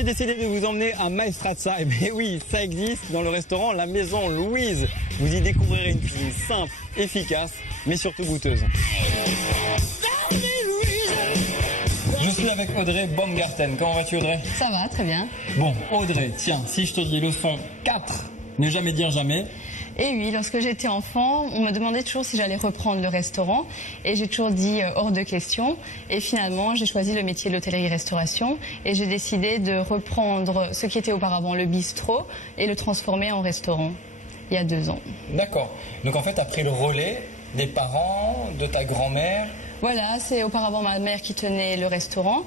j'ai décidé de vous emmener à Maestrazza. Et bien oui, ça existe dans le restaurant La Maison Louise. Vous y découvrirez une cuisine simple, efficace, mais surtout goûteuse. Je suis avec Audrey Baumgarten. Comment vas-tu, Audrey? Ça va, très bien. Bon, Audrey, tiens, si je te dis leçon 4, ne jamais dire jamais. Et oui, lorsque j'étais enfant, on me demandait toujours si j'allais reprendre le restaurant. Et j'ai toujours dit hors de question. Et finalement, j'ai choisi le métier de l'hôtellerie-restauration. Et j'ai décidé de reprendre ce qui était auparavant le bistrot et le transformer en restaurant, il y a 2 ans. D'accord. Donc en fait, tu as pris le relais des parents, de ta grand-mère. Voilà, c'est auparavant ma mère qui tenait le restaurant.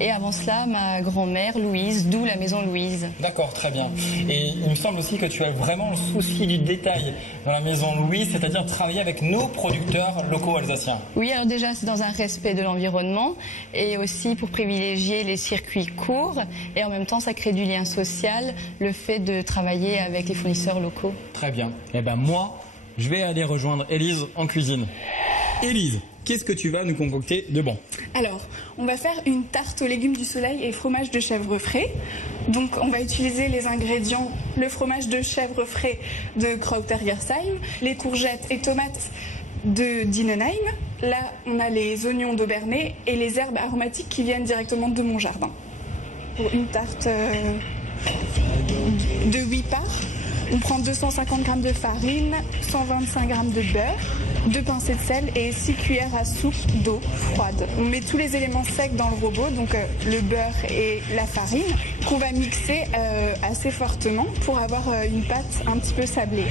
Et avant cela, ma grand-mère Louise, d'où la Maison Louise. D'accord, très bien. Et il me semble aussi que tu as vraiment le souci du détail dans la Maison Louise, c'est-à-dire travailler avec nos producteurs locaux alsaciens. Oui, alors déjà, c'est dans un respect de l'environnement et aussi pour privilégier les circuits courts. Et en même temps, ça crée du lien social, le fait de travailler avec les fournisseurs locaux. Très bien. Eh ben moi, je vais aller rejoindre Élise en cuisine. Élise, qu'est-ce que tu vas nous concocter de bon? Alors, on va faire une tarte aux légumes du soleil et fromage de chèvre frais. Donc, on va utiliser les ingrédients, le fromage de chèvre frais de Krauter-Gersheim, les courgettes et tomates de Dinenheim. Là, on a les oignons d'Aubernay et les herbes aromatiques qui viennent directement de mon jardin. Pour une tarte de 8 parts, on prend 250 g de farine, 125 g de beurre, 2 pincées de sel et 6 cuillères à soupe d'eau froide. On met tous les éléments secs dans le robot, donc le beurre et la farine, qu'on va mixer assez fortement pour avoir une pâte un petit peu sablée.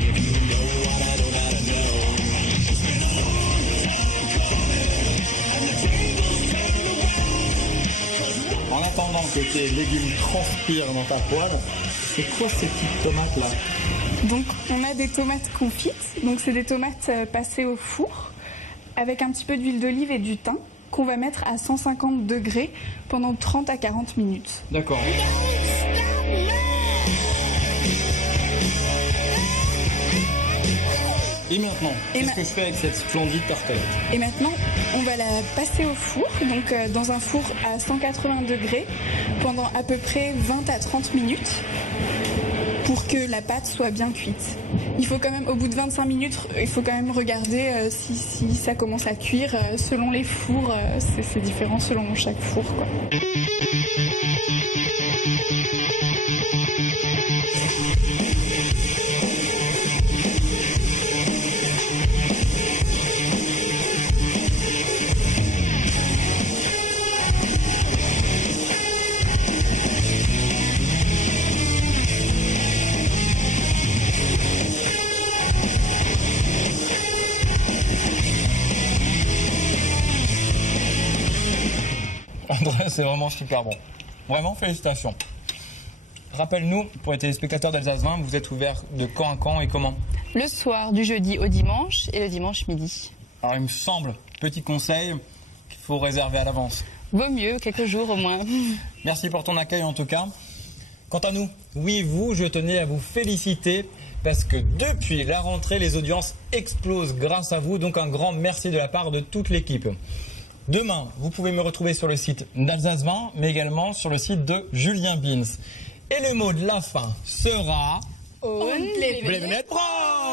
En attendant que tes légumes transpirent dans ta poêle, c'est quoi ces petites tomates là? Donc on a des tomates confites, donc c'est des tomates passées au four avec un petit peu d'huile d'olive et du thym qu'on va mettre à 150 degrés pendant 30 à 40 minutes. D'accord. Et maintenant, qu'est-ce que je fais avec cette splendide tartelette? Et maintenant, on va la passer au four, donc dans un four à 180 degrés pendant à peu près 20 à 30 minutes pour que la pâte soit bien cuite. Il faut quand même, au bout de 25 minutes, il faut quand même regarder si ça commence à cuire. Selon les fours, c'est différent selon chaque four, quoi. André, c'est vraiment super bon. Vraiment, félicitations. Rappelle-nous, pour les téléspectateurs d'Alsace 20, vous êtes ouvert de quand à quand et comment? Le soir, du jeudi au dimanche et le dimanche midi. Alors, il me semble, petit conseil, qu'il faut réserver à l'avance. Vaut mieux, quelques jours au moins. Merci pour ton accueil en tout cas. Quant à nous, oui, vous, je tenais à vous féliciter parce que depuis la rentrée, les audiences explosent grâce à vous. Donc un grand merci de la part de toute l'équipe. Demain, vous pouvez me retrouver sur le site d'Alsace 20, mais également sur le site de Julien Bins. Et le mot de la fin sera... Und Bleib nicht